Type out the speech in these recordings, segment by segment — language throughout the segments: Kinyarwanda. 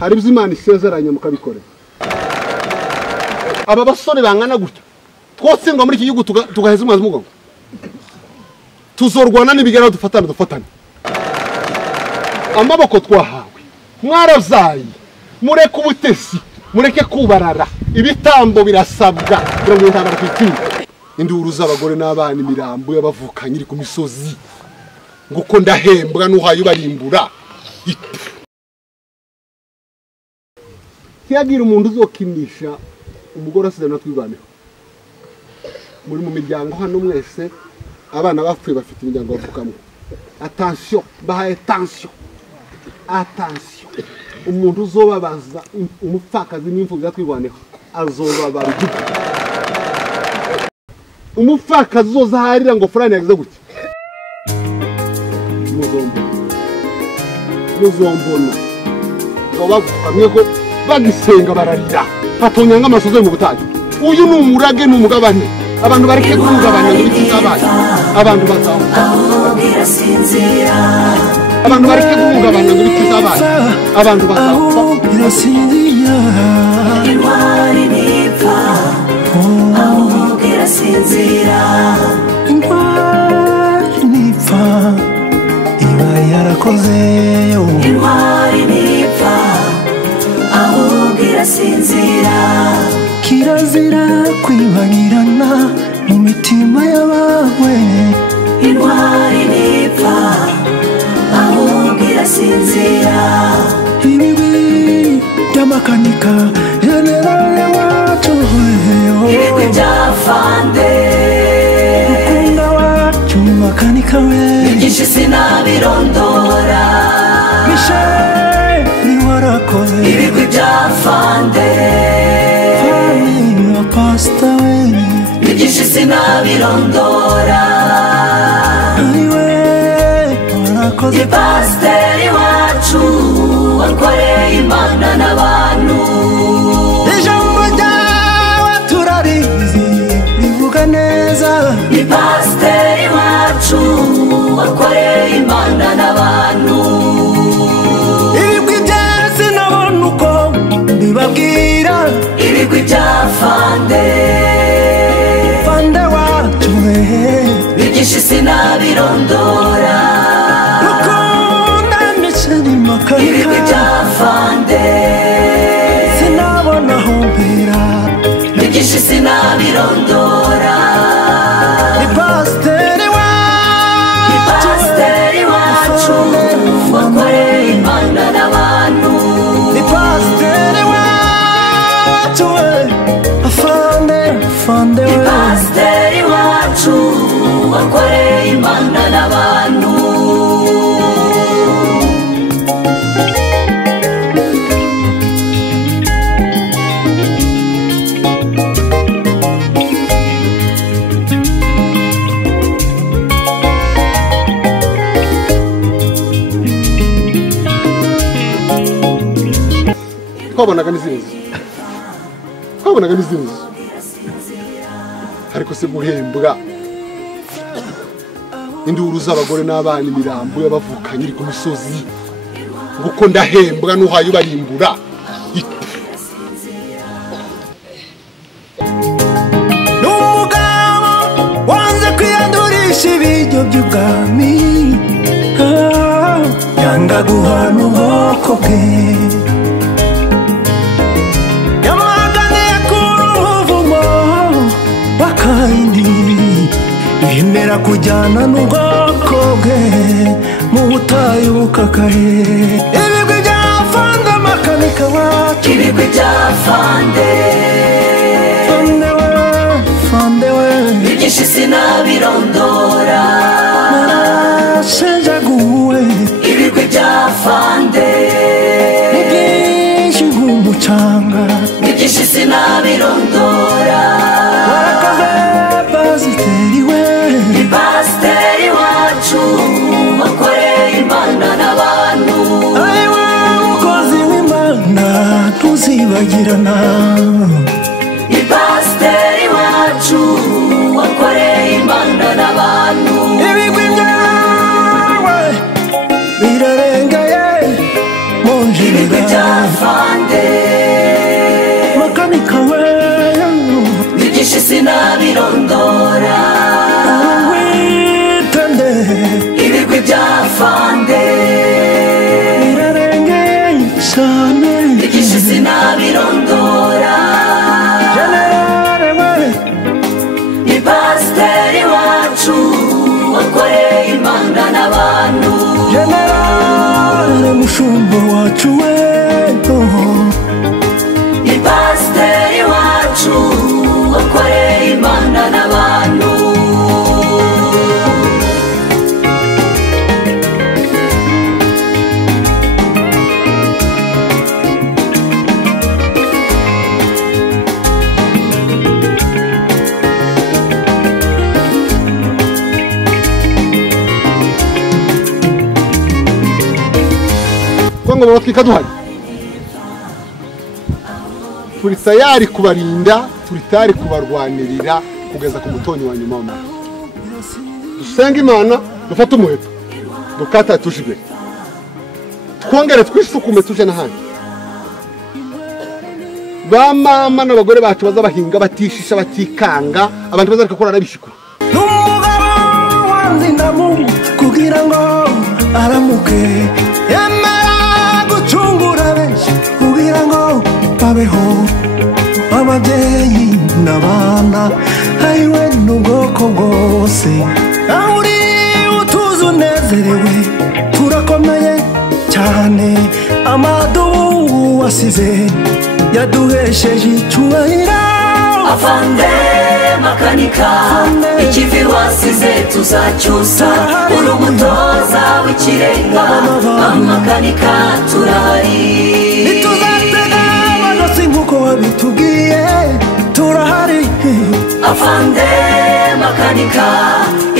hari bizimana isezeranye mukabikore aba basore bangana gutya twotsindwa muri iki gihugu tugaheza umwanzi mugongo tuzorwana n'ibigeraho dufatane amaboko twahawe mwaravyaye mureke ubutesi mureke kubarara ibitambo birasabwa kugira ngo intambara kwitsinda induru z'abagore n'abana imirambo y'abavukanye iri ku misozi nguko ndahembwa n'uhaye ubarimbura kiyagira umuntu uzokinisha umugore asezerana twibanaho muri mu miryango hano mwese abana bapfuye bafite imiryango bavukamo attention bahaye attention umuntu uzobabaza umupfakazi n'imfubyi twibanaho azobabara igiti umupfakazi uzoza harira ngo fulani yagize gutya muzombona ngo bamwe ko bagisenga bararira hatonyanga amasozo mu butayu uyu ni umurage n'umugabane abantu bareke kugabana n'ibiti by'abana abantu bazawuka abantu bareke kugabana n'ibiti by'abana abantu bazawuka birasinzira intwari nipfa aho birasinzira intwari nipfa iba yarakoze intwari nipfa aho birasinzira kirazira kwibagirana mu mitima y'abawe intwari nipfa aho birasinzira ibibi by'amakanika generale wacu ibibi by'afande ukunda wacu makanika we igishi sinabirondora mishe niwarakoze ibibi by'afande pasta we igishi sinabirondora aiwe warakoze pasteri wacu wakoreye imana n'abantu ijambo ryawe turarizi bivuga neza ni pasteri wacu wakoreye imana n'abantu ibigwi byose nabona uko mbibabwira ibigwi by'afande fande wacu bigishi sinabirondora ibigwi by'afande sinabona aho mpera bigishi sinabirondora ni pasteri wacu wakoreye imana n'abantu ni pasteri wacu afande we ni pasteri wacu wakoreye imana n'abantu twabonaga n'izindi ariko se guhembwa induru z'abagore n'abana imirambo y'abavukanye iri ku misozi nguko ndahembwa n'uhaye ubarimbura n'umugabo wanze kwiyandurisha ibiryo by'ubwami yanga guhana ubwoko bwe yemera kujyana n'ubwoko bwe mu butayu bukakaye ibigwi by'afande makanika wacu ibigwi by'afande fande we bigishi sinabirondora narashenjaguwe ibigwi by'afande byinshi nk'umucanga bigishi sinabirondora warakoze pasiteri we ni pasteri wacu wakoreye imana n'abantu aiwe umukozi w'imana ntuzibagirana ni pasteri wacu wakoreye imana n'abantu ibigwi byawe birarengeye mu njira by'afande makanika we ibyinshi sinabirondora witende ibigwi by'afande birarengeye cyane ibyinshi sinabirondora generale we ni pasiteri wacu wakoreye Imana n'abantu generale mushumba wacu we ni pasiteri wacu wakoreye Imana n'abantu ngo batwika duhari turi tayari kubarinda turi tayari kubarwanirira kugeza ku mutoni wa nyuma w'amara dusenga Imana dufate umuheto dukata tujibe twongere twisukume tuje n'ahandi ba mama n'abagore bacu bazabahinga batishisha batikanga abantu bazareka korana bishikura n'umugabo wanzindamu kugira ngo aramuke gucungura benshi kugira ngo babeho ababyeyi n'abana hariwe n'ubwoko bwose aho uri utuze unezerewe turakomeye cyane amadubu wasize yaduhesheje icyubahiro afande makanika ikivi wasize tuzacyusa uri umutoza w'ikirenga amakanika turahari ntituzatega amajosi nk'uko wabitubwiye turahari afande makanika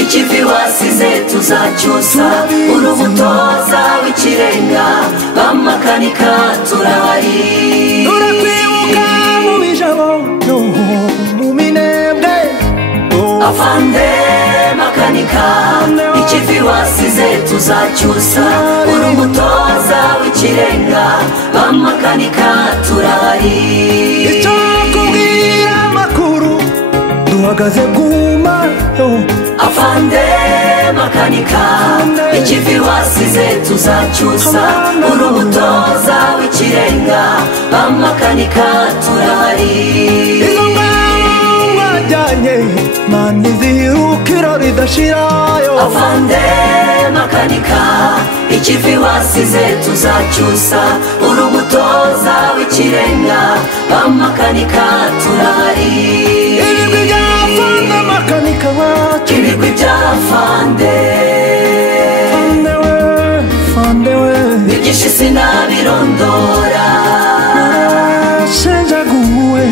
ikivi wasize tuzacyusa uri umutoza w'ikirenga amakanika turahari turakwibuka mu bijabo mu minembwe afande makanika ikivi wasize tuzacyusa uri umutoza w'ikirenga amakanika turahari icyo kubwira amakuru duhagaze bwuma afande makanika ikivi wasize tuzacyusa uri umutoza w'ikirenga amakanika turahari izo ngamba wajyanye mani zihirukiro ridashirayo afande makanika ikivi wasize tuzacyusa uri umutoza w'ikirenga amakanika turahari ibigwi by'afande makanika wacu ibigwi by'afande fande we ibyinshi sinabirondora narashenjaguwe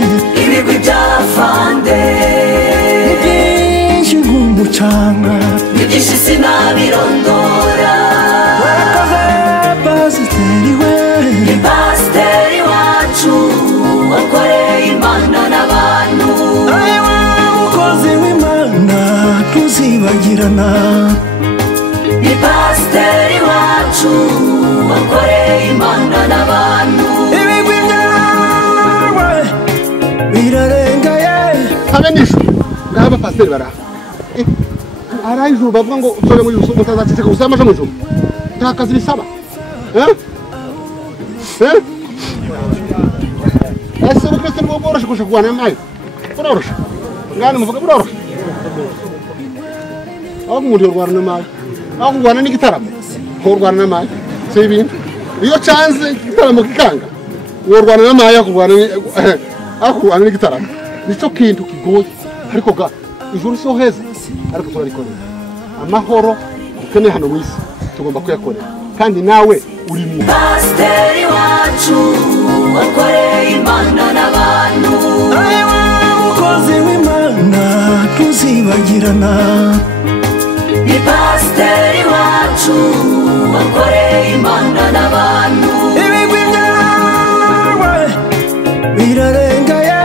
ibigwi by'afande ibyinshi nk'umucanga ibyinshi sinabirondora warakoze pasiteri we ni pasiteri wacu wakoreye Imana n'abantu ariwe mukozi w'Imana tuzibagirana ni pasiteri wacu wakoreye Imana n'abantu ibigwi byawe birarengaye habe n'ijuru ngaho abapasiteri baraha araho ijuru bavuga ngo usore muri yusufu mutazaceceka gusa amaje mu ijuru nta kazi bisaba ese ubukristo nibwo bworoshe kurusha kurwana n'amazi buroroshe ngani muvuga buroroshe aho umuntu yorwana n'amazi aho kurwana n'igitaramo kurwana n'amazi si ibintu iyo canze igitaramo kikanga worwana n'amazi aho kurwana n'igitaramo nicyo kintu kigoye ariko ga ijuru so heza ariko turarikorera amahoro dukeneye hano mu isi tugomba kuyakorera kandi nawe uri mu pasiteri wacu wakoreye Imana n'abantu ariwe mukozi w'Imana tuzibagirana ni pasiteri wacu wakoreye Imana n'abantu ibigwi byawe birarengaye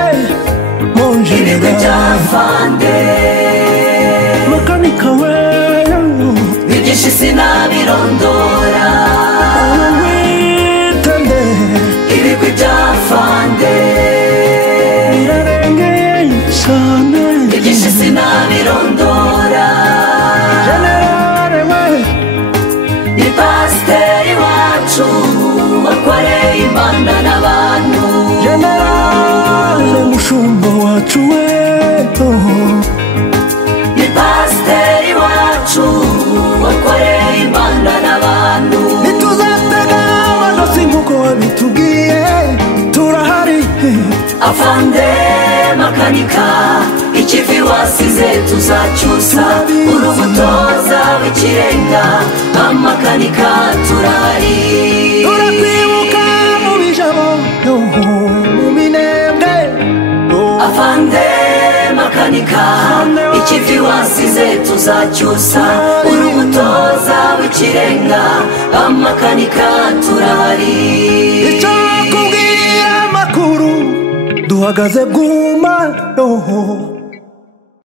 mu ibigwi by'afande makanika we ibyinshi sinabirondora witende wakoreye Imana n'abantu. Generale mushumba wacu we, ni pasiteri wacu wakoreye Imana n'abantu. ntituzatega amajosi nk'uko wabitubwiye, turahari. Afande makanika, ikivi wasize tuzacyusa, uri umutoza w'ikirenga, amakanika turahari. Turakwibuka mu bijabo, mu minembwe. Afande makanika, ikivi wasize tuzacyusa, uri umutoza w'ikirenga, amakanika turahari. Icyo kubwira amakuru duhagaze bwuma,